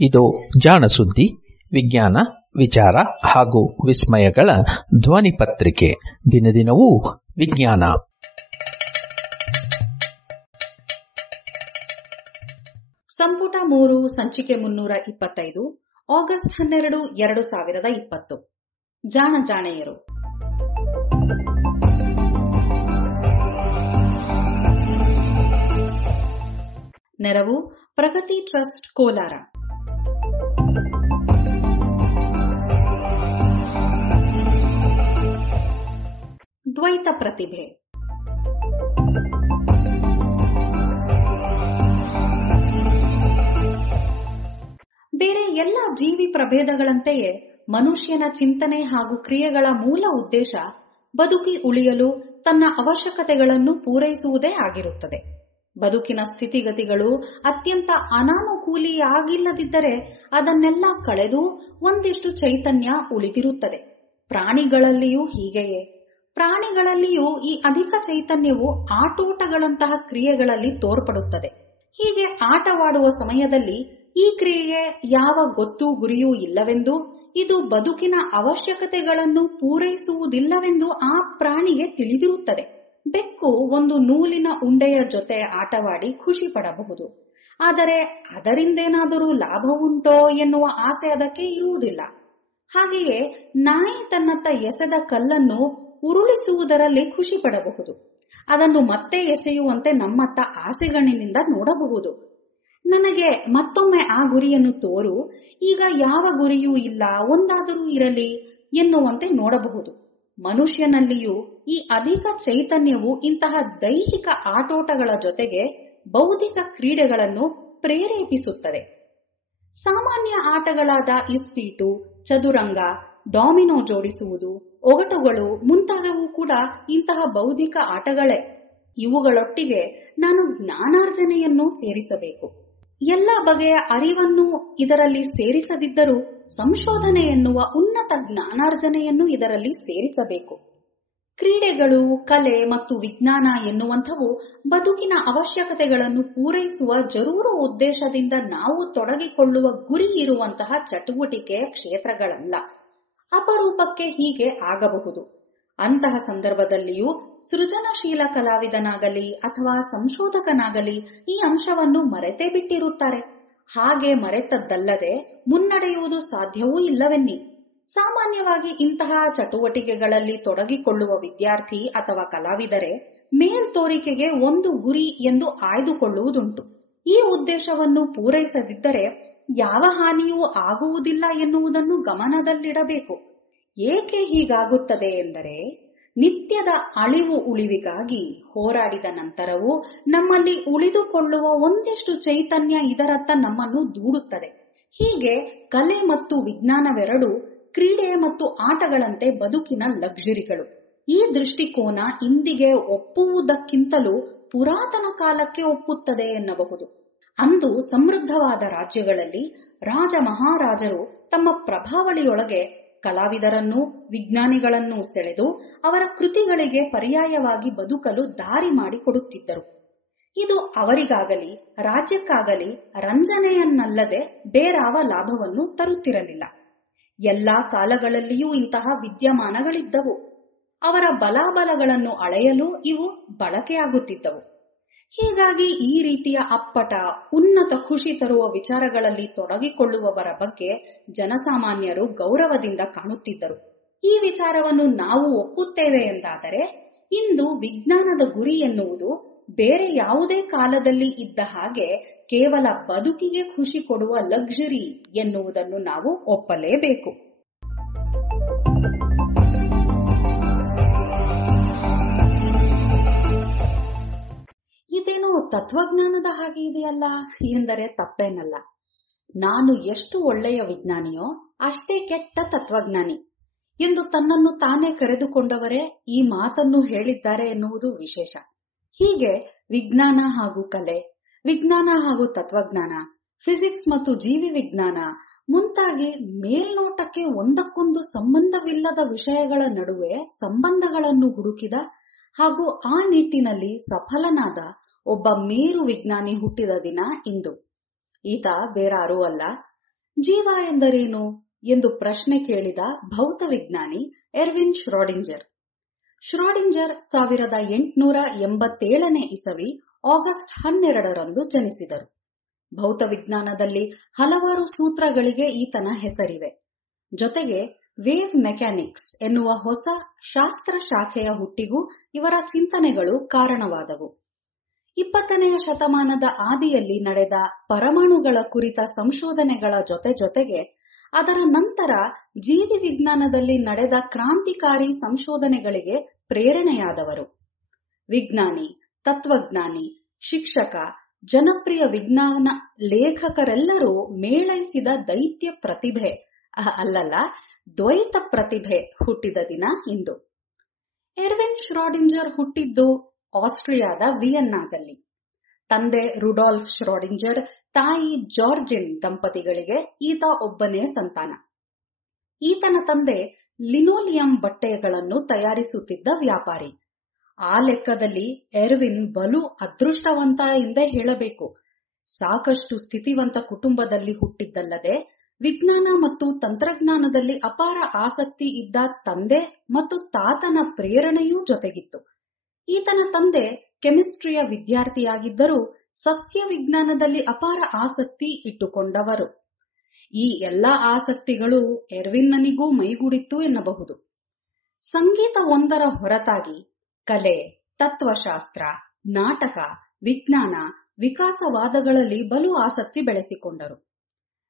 ಇದು ಜಾಣ ಸುದ್ದಿ, ವಿಜ್ಞಾನ, ವಿಚಾರ ಹಾಗೂ ವಿಸ್ಮಯಗಳ ಧ್ವನಿ ಪತ್ರಿಕೆ. ದಿನದಿನವೂ ವಿಜ್ಞಾನ. ಸಂಪುಟ 3 ಸಂಚಿಕೆ 325 ಆಗಸ್ಟ್ 12, 2020. ಜಾಣ ಜಾಣೆಯರು. ನೆರವು ಪ್ರಗತಿ ಟ್ರಸ್ಟ್ ಕೋಲಾರ. ದ್ವೈತ ಪ್ರತಿಭೆ. ಬೇರೆ ಎಲ್ಲ ಜೀವಿ ಪ್ರಭೇದಗಳಂತೆಯೇ ಮನುಷ್ಯನ ಚಿಂತನೆ ಹಾಗೂ ಕ್ರಿಯೆಗಳ ಮೂಲ ಉದ್ದೇಶ ಬದುಕಿ ಉಳಿಯಲು ತನ್ನ ಅವಶ್ಯಕತೆಗಳನ್ನು ಪೂರೈಸುವುದೇ ಆಗಿರುತ್ತದೆ. ಬದುಕಿನ ಸ್ಥಿತಿಗತಿಗಳು ಅತ್ಯಂತ ಅನಾನುಕೂಲಿಯಾಗಿಲ್ಲದಿದ್ದರೆ ಅದನ್ನೆಲ್ಲ ಕಳೆದು ಒಂದಿಷ್ಟು ಚೈತನ್ಯ ಉಳಿದಿರುತ್ತದೆ. ಪ್ರಾಣಿಗಳಲ್ಲಿಯೂ ಹೀಗೆಯೇ. ಪ್ರಾಣಿಗಳಲ್ಲಿಯೂ ಈ ಅಧಿಕ ಚೈತನ್ಯವು ಆಟೋಟಗಳಂತಹ ಕ್ರಿಯೆಗಳಲ್ಲಿ ತೋರ್ಪಡುತ್ತದೆ. ಹೀಗೆ ಆಟವಾಡುವ ಸಮಯದಲ್ಲಿ ಈ ಕ್ರಿಯೆಗೆ ಯಾವ ಗೊತ್ತು ಗುರಿಯೂ ಇಲ್ಲವೆಂದು, ಇದು ಬದುಕಿನ ಅವಶ್ಯಕತೆಗಳನ್ನು ಪೂರೈಸುವುದಿಲ್ಲವೆಂದು ಆ ಪ್ರಾಣಿಗೆ ತಿಳಿದಿರುತ್ತದೆ. ಬೆಕ್ಕು ಒಂದು ನೂಲಿನ ಉಂಡೆಯ ಜೊತೆ ಆಟವಾಡಿ ಖುಷಿ ಪಡಬಹುದು, ಆದರೆ ಅದರಿಂದೇನಾದರೂ ಲಾಭ ಉಂಟೋ ಎನ್ನುವ ಆಸೆ ಅದಕ್ಕೆ ಇರುವುದಿಲ್ಲ. ಹಾಗೆಯೇ ನಾಯಿ ತನ್ನತ್ತ ಎಸೆದ ಕಲ್ಲನ್ನು ಉರುಳಿಸುವುದರಲ್ಲಿ ಖುಷಿ ಪಡಬಹುದು, ಅದನ್ನು ಮತ್ತೆ ಎಸೆಯುವಂತೆ ನಮ್ಮತ್ತ ಆಸೆಗಳಿನಿಂದ ನೋಡಬಹುದು. ನನಗೆ ಮತ್ತೊಮ್ಮೆ ಆ ಗುರಿಯನ್ನು ತೋರು, ಈಗ ಯಾವ ಗುರಿಯೂ ಇಲ್ಲ, ಒಂದಾದರೂ ಇರಲಿ ಎನ್ನುವಂತೆ ನೋಡಬಹುದು. ಮನುಷ್ಯನಲ್ಲಿಯೂ ಈ ಅಧಿಕ ಚೈತನ್ಯವು ಇಂತಹ ದೈಹಿಕ ಆಟೋಟಗಳ ಜೊತೆಗೆ ಬೌದ್ಧಿಕ ಕ್ರೀಡೆಗಳನ್ನು ಪ್ರೇರೇಪಿಸುತ್ತದೆ. ಸಾಮಾನ್ಯ ಆಟಗಳಾದ ಇಸ್ಪೀಟು, ಚದುರಂಗ, ಡಾಮಿನೋ ಜೋಡಿಸುವುದು, ಒಗಟುಗಳು ಮುಂತಾದವು ಕೂಡ ಇಂತಹ ಬೌದ್ಧಿಕ ಆಟಗಳೇ. ಇವುಗಳೊಟ್ಟಿಗೆ ನಾನು ಜ್ಞಾನಾರ್ಜನೆಯನ್ನು ಸೇರಿಸಬೇಕು. ಎಲ್ಲ ಬಗೆಯ ಅರಿವನ್ನು ಇದರಲ್ಲಿ ಸೇರಿಸದಿದ್ದರೂ ಸಂಶೋಧನೆ ಎನ್ನುವ ಉನ್ನತ ಜ್ಞಾನಾರ್ಜನೆಯನ್ನು ಇದರಲ್ಲಿ ಸೇರಿಸಬೇಕು. ಕ್ರೀಡೆಗಳು, ಕಲೆ ಮತ್ತು ವಿಜ್ಞಾನ ಎನ್ನುವಂಥವು ಬದುಕಿನ ಅವಶ್ಯಕತೆಗಳನ್ನು ಪೂರೈಸುವ ಜರೂರು ಉದ್ದೇಶದಿಂದ ನಾವು ತೊಡಗಿಕೊಳ್ಳುವ ಗುರಿ ಇರುವಂತಹ ಚಟುವಟಿಕೆಯ ಕ್ಷೇತ್ರಗಳಲ್ಲ. ಅಪರೂಪಕ್ಕೆ ಹೀಗೆ ಆಗಬಹುದು. ಅಂತಹ ಸಂದರ್ಭದಲ್ಲಿಯೂ ಸೃಜನಶೀಲ ಕಲಾವಿದನಾಗಲಿ ಅಥವಾ ಸಂಶೋಧಕನಾಗಲಿ ಈ ಅಂಶವನ್ನು ಮರೆತೇ ಬಿಟ್ಟಿರುತ್ತಾರೆ. ಹಾಗೆ ಮರೆತದ್ದಲ್ಲದೆ ಮುನ್ನಡೆಯುವುದು ಸಾಧ್ಯವೂ ಇಲ್ಲವೆನ್ನಿ. ಸಾಮಾನ್ಯವಾಗಿ ಇಂತಹ ಚಟುವಟಿಕೆಗಳಲ್ಲಿ ತೊಡಗಿಕೊಳ್ಳುವ ವಿದ್ಯಾರ್ಥಿ ಅಥವಾ ಕಲಾವಿದರೆ ಮೇಲ್ತೋರಿಕೆಗೆ ಒಂದು ಗುರಿ ಎಂದು ಆಯ್ದುಕೊಳ್ಳುವುದುಂಟು. ಈ ಉದ್ದೇಶವನ್ನು ಪೂರೈಸದಿದ್ದರೆ ಯಾವ ಹಾನಿಯೂ ಆಗುವುದಿಲ್ಲ ಎನ್ನುವುದನ್ನು ಗಮನದಲ್ಲಿಡಬೇಕು. ಏಕೆ ಹೀಗಾಗುತ್ತದೆ ಎಂದರೆ, ನಿತ್ಯದ ಅಳಿವು ಉಳಿವಿಗಾಗಿ ಹೋರಾಡಿದ ನಂತರವೂ ನಮ್ಮಲ್ಲಿ ಉಳಿದುಕೊಳ್ಳುವ ಒಂದಿಷ್ಟು ಚೈತನ್ಯ ಇದರತ್ತ ನಮ್ಮನ್ನು ದೂಡುತ್ತದೆ. ಹೀಗೆ ಕಲೆ ಮತ್ತು ವಿಜ್ಞಾನವೆರಡು ಕ್ರೀಡೆ ಮತ್ತು ಆಟಗಳಂತೆ ಬದುಕಿನ ಲಕ್ಸುರಿಗಳು. ಈ ದೃಷ್ಟಿಕೋನ ಇಂದಿಗೆ ಒಪ್ಪುವುದಕ್ಕಿಂತಲೂ ಪುರಾತನ ಕಾಲಕ್ಕೆ ಒಪ್ಪುತ್ತದೆ ಎನ್ನಬಹುದು. ಅಂದು ಸಮೃದ್ಧವಾದ ರಾಜ್ಯಗಳಲ್ಲಿ ರಾಜ ಮಹಾರಾಜರು ತಮ್ಮ ಪ್ರಭಾವಳಿಯೊಳಗೆ ಕಲಾವಿದರನ್ನೂ ವಿಜ್ಞಾನಿಗಳನ್ನೂ ಸೆಳೆದು ಅವರ ಕೃತಿಗಳಿಗೆ ಪರ್ಯಾಯವಾಗಿ ಬದುಕಲು ದಾರಿ ಮಾಡಿಕೊಡುತ್ತಿದ್ದರು. ಇದು ಅವರಿಗಾಗಲಿ ರಾಜ್ಯಕ್ಕಾಗಲಿ ರಂಜನೆಯನ್ನಲ್ಲದೆ ಬೇರಾವ ಲಾಭವನ್ನು ತರುತ್ತಿರಲಿಲ್ಲ. ಎಲ್ಲಾ ಕಾಲಗಳಲ್ಲಿಯೂ ಇಂತಹ ವಿದ್ಯಮಾನಗಳಿದ್ದವು. ಅವರ ಬಲಾಬಲಗಳನ್ನು ಅಳೆಯಲು ಇವು ಬಳಕೆಯಾಗುತ್ತಿದ್ದವು. ಹೀಗಾಗಿ ಈ ರೀತಿಯ ಅಪ್ಪಟ, ಉನ್ನತ ಖುಷಿ ತರುವ ವಿಚಾರಗಳಲ್ಲಿ ತೊಡಗಿಕೊಳ್ಳುವವರ ಬಗ್ಗೆ ಜನಸಾಮಾನ್ಯರು ಗೌರವದಿಂದ ಕಾಣುತ್ತಿದ್ದರು. ಈ ವಿಚಾರವನ್ನು ನಾವು ಒಪ್ಪುತ್ತೇವೆ ಎಂದಾದರೆ ಇಂದು ವಿಜ್ಞಾನದ ಗುರಿ ಎನ್ನುವುದು ಬೇರೆ ಯಾವುದೇ ಕಾಲದಲ್ಲಿ ಇದ್ದ ಹಾಗೆ ಕೇವಲ ಬದುಕಿಗೆ ಖುಷಿ ಕೊಡುವ ಲಕ್ಸುರಿ ಎನ್ನುವುದನ್ನು ನಾವು ಒಪ್ಪಲೇಬೇಕು. ಇದೇನೋ ತತ್ವಜ್ಞಾನದ ಹಾಗೆ ಇದೆಯಲ್ಲ ಎಂದರೆ ತಪ್ಪೇನಲ್ಲ. ನಾನು ಎಷ್ಟು ಒಳ್ಳೆಯ ವಿಜ್ಞಾನಿಯೋ ಅಷ್ಟೇ ಕೆಟ್ಟ ತತ್ವಜ್ಞಾನಿ ಎಂದು ತನ್ನನ್ನು ತಾನೇ ಕರೆದುಕೊಂಡವರೇ ಈ ಮಾತನ್ನು ಹೇಳಿದ್ದಾರೆ ಎನ್ನುವುದು ವಿಶೇಷ. ಹೀಗೆ ವಿಜ್ಞಾನ ಹಾಗೂ ಕಲೆ, ವಿಜ್ಞಾನ ಹಾಗೂ ತತ್ವಜ್ಞಾನ, ಫಿಸಿಕ್ಸ್ ಮತ್ತು ಜೀವಿ ವಿಜ್ಞಾನ ಮುಂತಾಗಿ ಮೇಲ್ನೋಟಕ್ಕೆ ಒಂದಕ್ಕೊಂದು ಸಂಬಂಧವಿಲ್ಲದ ವಿಷಯಗಳ ನಡುವೆ ಸಂಬಂಧಗಳನ್ನು ಹುಡುಕಿದ ಹಾಗೂ ಆ ನಿಟ್ಟಿನಲ್ಲಿ ಸಫಲನಾದ ಒಬ್ಬ ಮೇರು ವಿಜ್ಞಾನಿ ಹುಟ್ಟಿದ ದಿನ ಇಂದು. ಈತ ಬೇರಾರೂ ಅಲ್ಲ, ಜೀವ ಎಂದರೇನು ಎಂದು ಪ್ರಶ್ನೆ ಕೇಳಿದ ಭೌತವಿಜ್ಞಾನಿ ಎರ್ವಿನ್ ಶ್ರೋಡಿಂಜರ್. ಶ್ರೋಡಿಂಜರ್ 1887 ಇಸವಿ ಆಗಸ್ಟ್ 12ರಂದು ಜನಿಸಿದರು. ಭೌತವಿಜ್ಞಾನದಲ್ಲಿ ಹಲವಾರು ಸೂತ್ರಗಳಿಗೆ ಈತನ ಹೆಸರಿವೆ. ಜೊತೆಗೆ ವೇವ್ ಮೆಕ್ಯಾನಿಕ್ಸ್ ಎನ್ನುವ ಹೊಸ ಶಾಸ್ತ್ರ ಶಾಖೆಯ ಹುಟ್ಟಿಗೂ ಇವರ ಚಿಂತನೆಗಳು ಕಾರಣವಾದವು. 20ನೇ ಶತಮಾನದ ಆದಿಯಲ್ಲಿ ನಡೆದ ಪರಮಾಣುಗಳ ಕುರಿತ ಸಂಶೋಧನೆಗಳ ಜೊತೆಗೆ ಅದರ ನಂತರ ಜೀವಿ ವಿಜ್ಞಾನದಲ್ಲಿ ನಡೆದ ಕ್ರಾಂತಿಕಾರಿ ಸಂಶೋಧನೆಗಳಿಗೆ ಪ್ರೇರಣೆಯಾದವರು. ವಿಜ್ಞಾನಿ, ತತ್ವಜ್ಞಾನಿ, ಶಿಕ್ಷಕ, ಜನಪ್ರಿಯ ವಿಜ್ಞಾನ ಲೇಖಕರೆಲ್ಲರೂ ಮೇಳೈಸಿದ ದೈತ್ಯ ಪ್ರತಿಭೆ ದ್ವೈತ ಪ್ರತಿಭೆ ಹುಟ್ಟಿದ ದಿನ ಇಂದು. ಎರ್ವಿನ್ ಶ್ರೋಡಿಂಜರ್ ಹುಟ್ಟಿದ್ದು ಆಸ್ಟ್ರಿಯಾದ ವಿಯೆನ್ನಾದಲ್ಲಿ. ತಂದೆ ರುಡಾಲ್ಫ್ ಶ್ರೋಡಿಂಜರ್, ತಾಯಿ ಜಾರ್ಜಿನ್ ದಂಪತಿಗಳಿಗೆ ಈತ ಒಬ್ಬನೇ ಸಂತಾನ. ಈತನ ತಂದೆ ಲಿನೋಲಿಯಂ ಬಟ್ಟೆಗಳನ್ನು ತಯಾರಿಸುತ್ತಿದ್ದ ವ್ಯಾಪಾರಿ. ಆ ಲೆಕ್ಕದಲ್ಲಿ ಎರ್ವಿನ್ ಬಲು ಅದೃಷ್ಟವಂತ ಎಂದೇ ಹೇಳಬೇಕು. ಸಾಕಷ್ಟು ಸ್ಥಿತಿವಂತ ಕುಟುಂಬದಲ್ಲಿ ಹುಟ್ಟಿದ್ದಲ್ಲದೆ ವಿಜ್ಞಾನ ಮತ್ತು ತಂತ್ರಜ್ಞಾನದಲ್ಲಿ ಅಪಾರ ಆಸಕ್ತಿ ಇದ್ದ ತಂದೆ ಮತ್ತು ತಾತನ ಪ್ರೇರಣೆಯೂ ಜೊತೆಗಿತ್ತು. ಈತನ ತಂದೆ ಕೆಮಿಸ್ಟ್ರಿಯ ವಿದ್ಯಾರ್ಥಿಯಾಗಿದ್ದರೂ ಸಸ್ಯ ವಿಜ್ಞಾನದಲ್ಲಿ ಅಪಾರ ಆಸಕ್ತಿ ಇಟ್ಟುಕೊಂಡವರು. ಈ ಎಲ್ಲಾ ಆಸಕ್ತಿಗಳು ಎರ್ವಿನ್ನನಿಗೂ ಮೈಗೂಡಿತ್ತು ಎನ್ನಬಹುದು. ಸಂಗೀತವೊಂದರ ಹೊರತಾಗಿ ಕಲೆ, ತತ್ವಶಾಸ್ತ್ರ, ನಾಟಕ, ವಿಜ್ಞಾನ, ವಿಕಾಸವಾದಗಳಲ್ಲಿ ಬಲು ಆಸಕ್ತಿ ಬೆಳೆಸಿಕೊಂಡರು.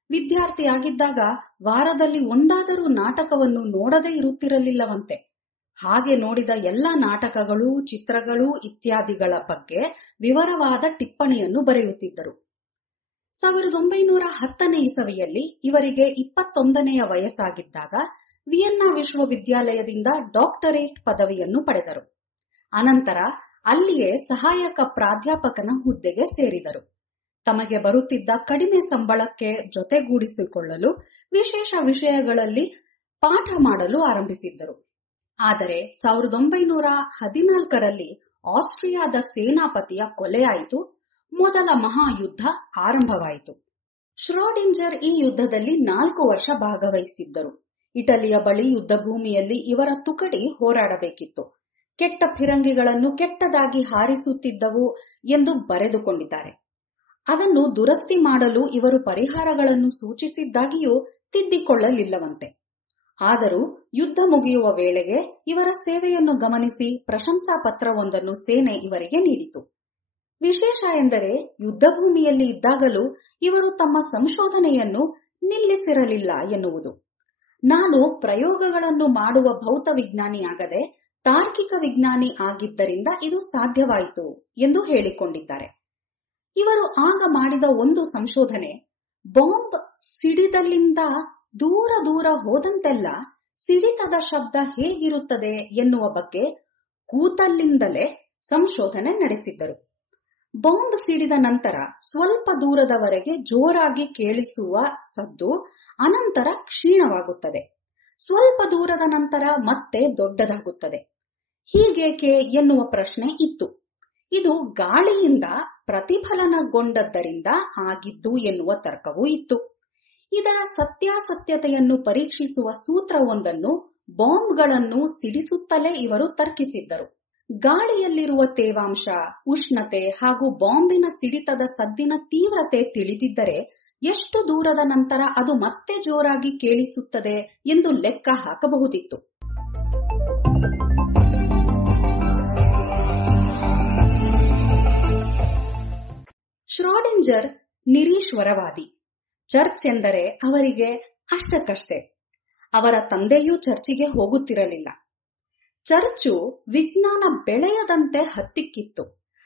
ವಿದ್ಯಾರ್ಥಿಯಾಗಿದ್ದಾಗ ವಾರದಲ್ಲಿ ಒಂದಾದರೂ ನಾಟಕವನ್ನು ನೋಡದೇ ಇರುತ್ತಿರಲಿಲ್ಲವಂತೆ. ಹಾಗೆ ನೋಡಿದ ಎಲ್ಲ ನಾಟಕಗಳು, ಚಿತ್ರಗಳು ಇತ್ಯಾದಿಗಳ ಬಗ್ಗೆ ವಿವರವಾದ ಟಿಪ್ಪಣಿಯನ್ನು ಬರೆಯುತ್ತಿದ್ದರು. 1910 ಇಸವಿಯಲ್ಲಿ ಇವರಿಗೆ 21ನೆಯ ವಯಸ್ಸಾಗಿದ್ದಾಗ ವಿಯೆನ್ನಾ ವಿಶ್ವವಿದ್ಯಾಲಯದಿಂದ ಡಾಕ್ಟರೇಟ್ ಪದವಿಯನ್ನು ಪಡೆದರು. ಅನಂತರ ಅಲ್ಲಿಯೇ ಸಹಾಯಕ ಪ್ರಾಧ್ಯಾಪಕನ ಹುದ್ದೆಗೆ ಸೇರಿದರು. ತಮಗೆ ಬರುತ್ತಿದ್ದ ಕಡಿಮೆ ಸಂಬಳಕ್ಕೆ ಜೊತೆಗೂಡಿಸಿಕೊಳ್ಳಲು ವಿಶೇಷ ವಿಷಯಗಳಲ್ಲಿ ಪಾಠ ಮಾಡಲು ಆರಂಭಿಸಿದ್ದರು. ಆದರೆ 1914ರಲ್ಲಿ ಆಸ್ಟ್ರಿಯಾದ ಸೇನಾಪತಿಯ ಕೊಲೆಯಾಯಿತು. ಮೊದಲ ಮಹಾಯುದ್ಧ ಆರಂಭವಾಯಿತು. ಶ್ರೋಡಿಂಜರ್ ಈ ಯುದ್ಧದಲ್ಲಿ 4 ವರ್ಷ ಭಾಗವಹಿಸಿದ್ದರು. ಇಟಲಿಯ ಬಳಿ ಯುದ್ಧ ಭೂಮಿಯಲ್ಲಿ ಇವರ ತುಕಡಿ ಹೋರಾಡಬೇಕಿತ್ತು. ಕೆಟ್ಟ ಫಿರಂಗಿಗಳನ್ನು ಕೆಟ್ಟದಾಗಿ ಹಾರಿಸುತ್ತಿದ್ದವು ಎಂದು ಬರೆದುಕೊಂಡಿದ್ದಾರೆ. ಅದನ್ನು ದುರಸ್ತಿ ಮಾಡಲು ಇವರು ಪರಿಹಾರಗಳನ್ನು ಸೂಚಿಸಿದ್ದಾಗಿಯೂ ತಿದ್ದಿಕೊಳ್ಳಲಿಲ್ಲವಂತೆ. ಆದರೂ ಯುದ್ಧ ಮುಗಿಯುವ ವೇಳೆಗೆ ಇವರ ಸೇವೆಯನ್ನು ಗಮನಿಸಿ ಪ್ರಶಂಸಾ ಪತ್ರವೊಂದನ್ನು ಸೇನೆ ಇವರಿಗೆ ನೀಡಿತು. ವಿಶೇಷ ಎಂದರೆ ಯುದ್ಧ ಭೂಮಿಯಲ್ಲಿ ಇದ್ದಾಗಲೂ ಇವರು ತಮ್ಮ ಸಂಶೋಧನೆಯನ್ನು ನಿಲ್ಲಿಸಿರಲಿಲ್ಲ ಎನ್ನುವುದು. ನಾನು ಪ್ರಯೋಗಗಳನ್ನು ಮಾಡುವ ಭೌತ ವಿಜ್ಞಾನಿಯಾಗದೆ ತಾರ್ಕಿಕ ವಿಜ್ಞಾನಿ ಆಗಿದ್ದರಿಂದ ಇದು ಸಾಧ್ಯವಾಯಿತು ಎಂದು ಹೇಳಿಕೊಂಡಿದ್ದಾರೆ. ಇವರು ಆಗ ಮಾಡಿದ ಒಂದು ಸಂಶೋಧನೆ, ಬಾಂಬ್ ಸಿಡಿದಲ್ಲಿಂದ ದೂರ ದೂರ ಹೋದಂತೆಲ್ಲ ಸಿಡಿತದ ಶಬ್ದ ಹೇಗಿರುತ್ತದೆ ಎನ್ನುವ ಬಗ್ಗೆ ಕೂತಲ್ಲಿಂದಲೇ ಸಂಶೋಧನೆ ನಡೆಸಿದ್ದರು. ಬಾಂಬ್ ಸಿಡಿದ ನಂತರ ಸ್ವಲ್ಪ ದೂರದವರೆಗೆ ಜೋರಾಗಿ ಕೇಳಿಸುವ ಸದ್ದು ಅನಂತರ ಕ್ಷೀಣವಾಗುತ್ತದೆ. ಸ್ವಲ್ಪ ದೂರದ ನಂತರ ಮತ್ತೆ ದೊಡ್ಡದಾಗುತ್ತದೆ. ಹೀಗೇಕೆ ಎನ್ನುವ ಪ್ರಶ್ನೆ ಇತ್ತು. ಇದು ಗಾಳಿಯಿಂದ ಪ್ರತಿಫಲನಗೊಂಡದ್ದರಿಂದ ಆಗಿದ್ದು ಎನ್ನುವ ತರ್ಕವೂ ಇತ್ತು. ಇದರ ಸತ್ಯಾಸತ್ಯತೆಯನ್ನು ಪರೀಕ್ಷಿಸುವ ಸೂತ್ರವೊಂದನ್ನು ಬಾಂಬ್ಗಳನ್ನು ಸಿಡಿಸುತ್ತಲೇ ಇವರು ತರ್ಕಿಸಿದ್ದರು. ಗಾಳಿಯಲ್ಲಿರುವ ತೇವಾಂಶ, ಉಷ್ಣತೆ ಹಾಗೂ ಬಾಂಬಿನ ಸಿಡಿತದ ಸದ್ದಿನ ತೀವ್ರತೆ ತಿಳಿದಿದ್ದರೆ ಎಷ್ಟು ದೂರದ ನಂತರ ಅದು ಮತ್ತೆ ಜೋರಾಗಿ ಕೇಳಿಸುತ್ತದೆ ಎಂದು ಲೆಕ್ಕ ಹಾಕಬಹುದಿತ್ತು. ಶ್ರೋಡಿಂಜರ್ ನಿರೀಶ್ವರವಾದಿ. ಚರ್ಚ್ ಎಂದರೆ ಅವರಿಗೆ ಅಷ್ಟಕ್ಕಷ್ಟೇ. ಅವರ ತಂದೆಯೂ ಚರ್ಚಿಗೆ ಹೋಗುತ್ತಿರಲಿಲ್ಲ. ಚರ್ಚು ವಿಜ್ಞಾನ ಬೆಳೆಯದಂತೆ ಹತ್ತಿಕ್ಕಿತ್ತು.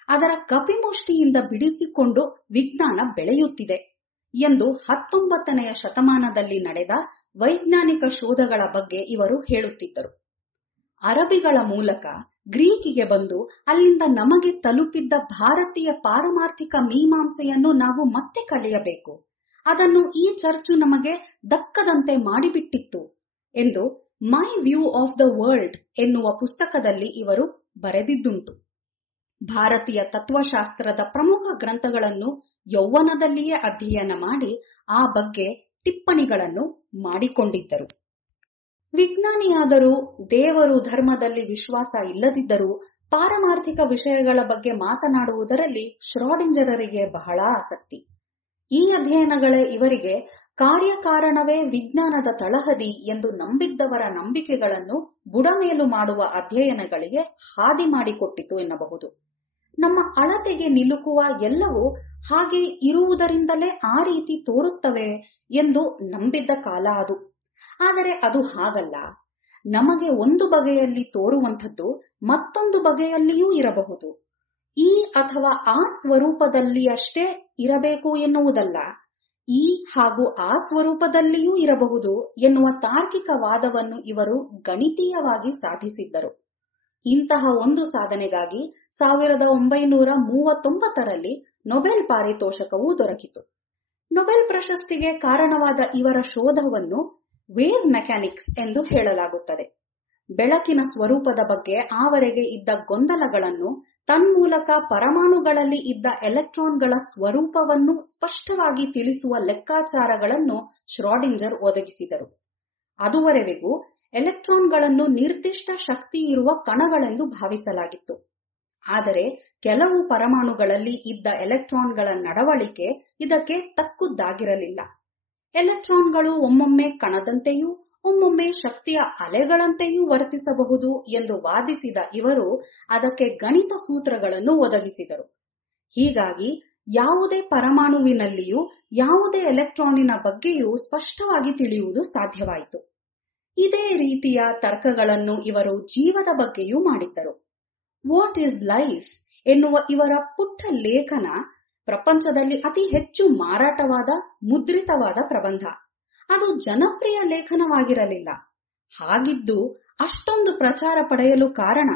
ಅದರ ಕಪಿಮುಷ್ಟಿಯಿಂದ ಬಿಡಿಸಿಕೊಂಡು ವಿಜ್ಞಾನ ಬೆಳೆಯುತ್ತಿದೆ ಎಂದು 19ನೇ ಶತಮಾನದಲ್ಲಿ ನಡೆದ ವೈಜ್ಞಾನಿಕ ಶೋಧಗಳ ಬಗ್ಗೆ ಇವರು ಹೇಳುತ್ತಿದ್ದರು. ಅರಬಿಗಳ ಮೂಲಕ ಗ್ರೀಕಿಗೆ ಬಂದು ಅಲ್ಲಿಂದ ನಮಗೆ ತಲುಪಿದ್ದ ಭಾರತೀಯ ಪಾರಮಾರ್ಥಿಕ ಮೀಮಾಂಸೆಯನ್ನು ನಾವು ಮತ್ತೆ ಕಲಿಯಬೇಕು. ಅದನ್ನು ಈ ಚರ್ಚು ನಮಗೆ ದಕ್ಕದಂತೆ ಮಾಡಿಬಿಟ್ಟಿತ್ತು ಎಂದು my view of the world ಎನ್ನುವ ಪುಸ್ತಕದಲ್ಲಿ ಇವರು ಬರೆದಿದ್ದುಂಟು. ಭಾರತೀಯ ತತ್ವಶಾಸ್ತ್ರದ ಪ್ರಮುಖ ಗ್ರಂಥಗಳನ್ನು ಯೌವನದಲ್ಲಿಯೇ ಅಧ್ಯಯನ ಮಾಡಿ ಆ ಬಗ್ಗೆ ಟಿಪ್ಪಣಿಗಳನ್ನು ಮಾಡಿಕೊಂಡಿದ್ದರು. ವಿಜ್ಞಾನಿಯಾದರೂ ದೇವರು ಧರ್ಮದಲ್ಲಿ ವಿಶ್ವಾಸ ಇಲ್ಲದಿದ್ದರೂ ಪಾರಮಾರ್ಥಿಕ ವಿಷಯಗಳ ಬಗ್ಗೆ ಮಾತನಾಡುವುದರಲ್ಲಿ ಶ್ರೋಡಿಂಜರರಿಗೆ ಬಹಳ ಆಸಕ್ತಿ. ಈ ಅಧ್ಯಯನಗಳೇ ಇವರಿಗೆ ಕಾರ್ಯಕಾರಣವೇ ವಿಜ್ಞಾನದ ತಳಹದಿ ಎಂದು ನಂಬಿದ್ದವರ ನಂಬಿಕೆಗಳನ್ನು ಬುಡಮೇಲು ಮಾಡುವ ಅಧ್ಯಯನಗಳಿಗೆ ಹಾದಿ ಮಾಡಿಕೊಟ್ಟಿತು ಎನ್ನಬಹುದು. ನಮ್ಮ ಅಳತೆಗೆ ನಿಲುಕುವ ಎಲ್ಲವೂ ಹಾಗೆ ಇರುವುದರಿಂದಲೇ ಆ ರೀತಿ ತೋರುತ್ತವೆ ಎಂದು ನಂಬಿದ್ದ ಕಾಲ ಅದು. ಆದರೆ ಅದು ಹಾಗಲ್ಲ. ನಮಗೆ ಒಂದು ಬಗೆಯಲ್ಲಿ ತೋರುವಂಥದ್ದು ಮತ್ತೊಂದು ಬಗೆಯಲ್ಲಿಯೂ ಇರಬಹುದು. ಈ ಅಥವಾ ಆ ಸ್ವರೂಪದಲ್ಲಿಯಷ್ಟೇ ಇರಬೇಕು ಎನ್ನುವುದಲ್ಲ, ಈ ಹಾಗೂ ಆ ಸ್ವರೂಪದಲ್ಲಿಯೂ ಇರಬಹುದು ಎನ್ನುವ ತಾರ್ಕಿಕ ವಾದವನ್ನು ಇವರು ಗಣಿತೀಯವಾಗಿ ಸಾಧಿಸಿದ್ದರು. ಇಂತಹ ಒಂದು ಸಾಧನೆಗಾಗಿ 1939ರಲ್ಲಿ ನೊಬೆಲ್ ಪಾರಿತೋಷಕವೂ ದೊರಕಿತು. ನೊಬೆಲ್ ಪ್ರಶಸ್ತಿಗೆ ಕಾರಣವಾದ ಇವರ ಶೋಧವನ್ನು ವೇವ್ ಮೆಕ್ಯಾನಿಕ್ಸ್ ಎಂದು ಹೇಳಲಾಗುತ್ತದೆ. ಬೆಳಕಿನ ಸ್ವರೂಪದ ಬಗ್ಗೆ ಆವರೆಗೆ ಇದ್ದ ಗೊಂದಲಗಳನ್ನು, ತನ್ಮೂಲಕ ಪರಮಾಣುಗಳಲ್ಲಿ ಇದ್ದ ಎಲೆಕ್ಟ್ರಾನ್ಗಳ ಸ್ವರೂಪವನ್ನು ಸ್ಪಷ್ಟವಾಗಿ ತಿಳಿಸುವ ಲೆಕ್ಕಾಚಾರಗಳನ್ನು ಶ್ರೋಡಿಂಜರ್ ಒದಗಿಸಿದರು. ಅದುವರೆವಿಗೂ ಎಲೆಕ್ಟ್ರಾನ್ಗಳನ್ನು ನಿರ್ದಿಷ್ಟ ಶಕ್ತಿ ಇರುವ ಕಣಗಳೆಂದು ಭಾವಿಸಲಾಗಿತ್ತು. ಆದರೆ ಕೆಲವು ಪರಮಾಣುಗಳಲ್ಲಿ ಇದ್ದ ಎಲೆಕ್ಟ್ರಾನ್ಗಳ ನಡವಳಿಕೆ ಇದಕ್ಕೆ ತಕ್ಕುದಾಗಿರಲಿಲ್ಲ. ಎಲೆಕ್ಟ್ರಾನ್ಗಳು ಒಮ್ಮೊಮ್ಮೆ ಕಣದಂತೆಯೂ ಒಮ್ಮೊಮ್ಮೆ ಶಕ್ತಿಯ ಅಲೆಗಳಂತೆಯೂ ವರ್ತಿಸಬಹುದು ಎಂದು ವಾದಿಸಿದ ಇವರು ಅದಕ್ಕೆ ಗಣಿತ ಸೂತ್ರಗಳನ್ನು ಒದಗಿಸಿದರು. ಹೀಗಾಗಿ ಯಾವುದೇ ಪರಮಾಣುವಿನಲ್ಲಿಯೂ ಯಾವುದೇ ಎಲೆಕ್ಟ್ರಾನಿನ ಬಗ್ಗೆಯೂ ಸ್ಪಷ್ಟವಾಗಿ ತಿಳಿಯುವುದು ಸಾಧ್ಯವಾಯಿತು. ಇದೇ ರೀತಿಯ ತರ್ಕಗಳನ್ನು ಇವರು ಜೀವದ ಬಗ್ಗೆಯೂ ಮಾಡಿದ್ದರು. ವಾಟ್ ಈಸ್ ಲೈಫ್ ಎನ್ನುವ ಇವರ ಪುಟ್ಟ ಲೇಖನ ಪ್ರಪಂಚದಲ್ಲಿ ಅತಿ ಹೆಚ್ಚು ಮಾರಾಟವಾದ ಮುದ್ರಿತವಾದ ಪ್ರಬಂಧ. ಅದು ಜನಪ್ರಿಯ ಲೇಖನವಾಗಿರಲಿಲ್ಲ. ಹಾಗಿದ್ದು ಅಷ್ಟೊಂದು ಪ್ರಚಾರ ಪಡೆಯಲು ಕಾರಣ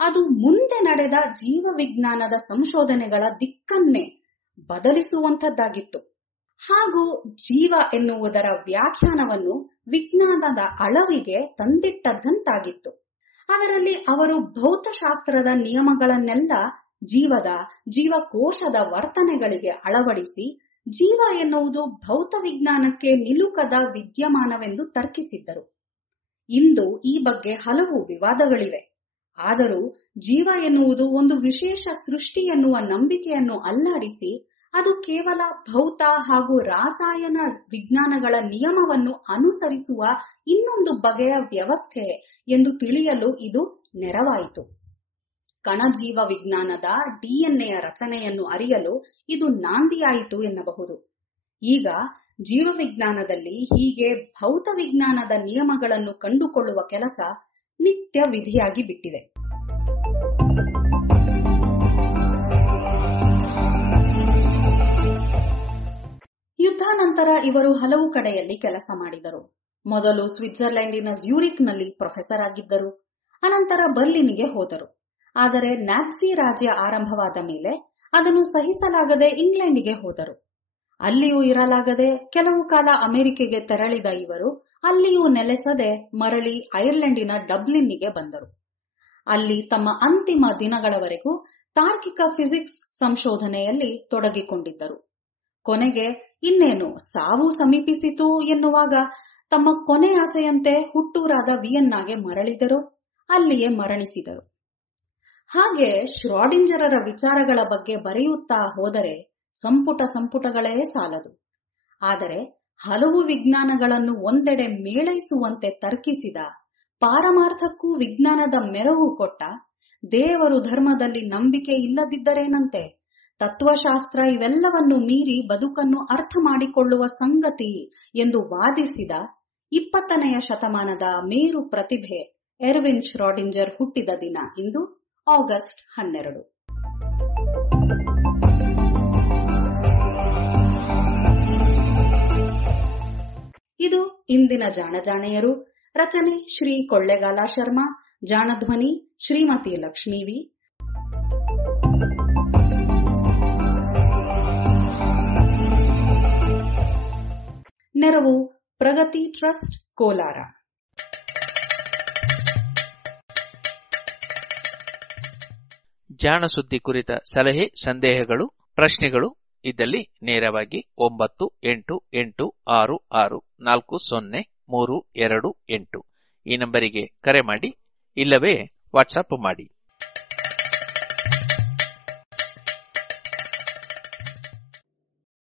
ಅದು ಮುಂದೆ ನಡೆದ ಜೀವವಿಜ್ಞಾನದ ಸಂಶೋಧನೆಗಳ ದಿಕ್ಕನ್ನೇ ಬದಲಿಸುವಂತದ್ದಾಗಿತ್ತು. ಹಾಗೂ ಜೀವ ಎನ್ನುವುದರ ವ್ಯಾಖ್ಯಾನವನ್ನು ವಿಜ್ಞಾನದ ಅಳವಿಗೆ ತಂದಿಟ್ಟದ್ದಂತಾಗಿತ್ತು. ಅದರಲ್ಲಿ ಅವರು ಭೌತಶಾಸ್ತ್ರದ ನಿಯಮಗಳನ್ನೆಲ್ಲ ಜೀವಕೋಶದ ವರ್ತನೆಗಳಿಗೆ ಅಳವಡಿಸಿ ಜೀವ ಎನ್ನುವುದು ಭೌತ ವಿಜ್ಞಾನಕ್ಕೆ ನಿಲುಕದ ವಿದ್ಯಮಾನವೆಂದು ತರ್ಕಿಸಿದ್ದರು. ಇಂದು ಈ ಬಗ್ಗೆ ಹಲವು ವಿವಾದಗಳಿವೆ. ಆದರೂ ಜೀವ ಎನ್ನುವುದು ಒಂದು ವಿಶೇಷ ಸೃಷ್ಟಿ ಎನ್ನುವ ನಂಬಿಕೆಯನ್ನು ಅಲ್ಲಾಡಿಸಿ ಅದು ಕೇವಲ ಭೌತ ಹಾಗೂ ರಾಸಾಯನ ವಿಜ್ಞಾನಗಳ ನಿಯಮವನ್ನು ಅನುಸರಿಸುವ ಇನ್ನೊಂದು ಬಗೆಯ ವ್ಯವಸ್ಥೆ ಎಂದು ತಿಳಿಯಲು ಇದು ನೆರವಾಯಿತು. ಕಣಜೀವ ವಿಜ್ಞಾನದ ಡಿಎನ್ಎಯ ರಚನೆಯನ್ನು ಅರಿಯಲು ಇದು ನಾಂದಿಯಾಯಿತು ಎನ್ನಬಹುದು. ಈಗ ಜೀವವಿಜ್ಞಾನದಲ್ಲಿ ಹೀಗೆ ಭೌತ ವಿಜ್ಞಾನದ ನಿಯಮಗಳನ್ನು ಕಂಡುಕೊಳ್ಳುವ ಕೆಲಸ ನಿತ್ಯ ವಿಧಿಯಾಗಿ ಬಿಟ್ಟಿದೆ. ಯುದ್ಧಾನಂತರ ಇವರು ಹಲವು ಕಡೆಯಲ್ಲಿ ಕೆಲಸ ಮಾಡಿದರು. ಮೊದಲು ಸ್ವಿಟ್ಜರ್ಲೆಂಡಿನ ಜ್ಯೂರಿಕ್ನಲ್ಲಿ ಪ್ರೊಫೆಸರ್ ಆಗಿದ್ದರು. ಅನಂತರ ಬರ್ಲಿನ್ಗೆ ಹೋದರು. ಆದರೆ ನ್ಯಾಟ್ಸಿ ರಾಜ್ಯ ಆರಂಭವಾದ ಮೇಲೆ ಅದನ್ನು ಸಹಿಸಲಾಗದೆ ಇಂಗ್ಲೆಂಡಿಗೆ ಹೋದರು. ಅಲ್ಲಿಯೂ ಇರಲಾಗದೆ ಕೆಲವು ಕಾಲ ಅಮೆರಿಕೆಗೆ ತೆರಳಿದ ಇವರು ಅಲ್ಲಿಯೂ ನೆಲೆಸದೆ ಮರಳಿ ಐರ್ಲೆಂಡಿನ ಡಬ್ಲಿನ್ನಿಗೆ ಬಂದರು. ಅಲ್ಲಿ ತಮ್ಮ ಅಂತಿಮ ದಿನಗಳವರೆಗೂ ತಾರ್ಕಿಕ ಫಿಸಿಕ್ಸ್ ಸಂಶೋಧನೆಯಲ್ಲಿ ತೊಡಗಿಕೊಂಡಿದ್ದರು. ಕೊನೆಗೆ ಇನ್ನೇನು ಸಾವು ಸಮೀಪಿಸಿತು ಎನ್ನುವಾಗ ತಮ್ಮ ಕೊನೆ ಆಸೆಯಂತೆ ಹುಟ್ಟೂರಾದ ವಿಯನ್ನಾಗೆ ಮರಳಿದರು. ಅಲ್ಲಿಯೇ ಮರಣಿಸಿದರು. ಹಾಗೆ ಶ್ರೋಡಿಂಜರರ ವಿಚಾರಗಳ ಬಗ್ಗೆ ಬರೆಯುತ್ತಾ ಹೋದರೆ ಸಂಪುಟಗಳೇ ಸಾಲದು. ಆದರೆ ಹಲವು ವಿಜ್ಞಾನಗಳನ್ನು ಒಂದೆಡೆ ಮೇಳೈಸುವಂತೆ ತರ್ಕಿಸಿದ, ಪಾರಮಾರ್ಥಕ್ಕೂ ವಿಜ್ಞಾನದ ಮೆರಗು ಕೊಟ್ಟ, ದೇವರು ಧರ್ಮದಲ್ಲಿ ನಂಬಿಕೆ ಇಲ್ಲದಿದ್ದರೇನಂತೆ, ತತ್ವಶಾಸ್ತ್ರ ಇವೆಲ್ಲವನ್ನು ಮೀರಿ ಬದುಕನ್ನು ಅರ್ಥ ಮಾಡಿಕೊಳ್ಳುವ ಸಂಗತಿ ಎಂದು ವಾದಿಸಿದ 20ನೇ ಶತಮಾನದ ಮೇರು ಪ್ರತಿಭೆ ಎರ್ವಿನ್ ಶ್ರೋಡಿಂಜರ್ ಹುಟ್ಟಿದ ದಿನ ಇಂದು ಆಗಸ್ಟ್ 12. ಇದು ಇಂದಿನ ಜಾಣಜಾಣೆಯರು. ರಚನೆ ಶ್ರೀ ಕೊಳ್ಳೆಗಾಲ ಶರ್ಮಾ. ಜಾಣಧ್ವನಿ ಶ್ರೀಮತಿ ಲಕ್ಷ್ಮೀ ವಿ. ನೆರವು ಪ್ರಗತಿ ಟ್ರಸ್ಟ್ ಕೋಲಾರ. ಜಾಣ ಸುದ್ದಿ ಕುರಿತ ಸಲಹೆ, ಸಂದೇಹಗಳು, ಪ್ರಶ್ನೆಗಳು ಇದ್ದಲ್ಲಿ ನೇರವಾಗಿ 9886640328 ಈ ನಂಬರಿಗೆ ಕರೆ ಮಾಡಿ, ಇಲ್ಲವೇ ವಾಟ್ಸಪ್ ಮಾಡಿ.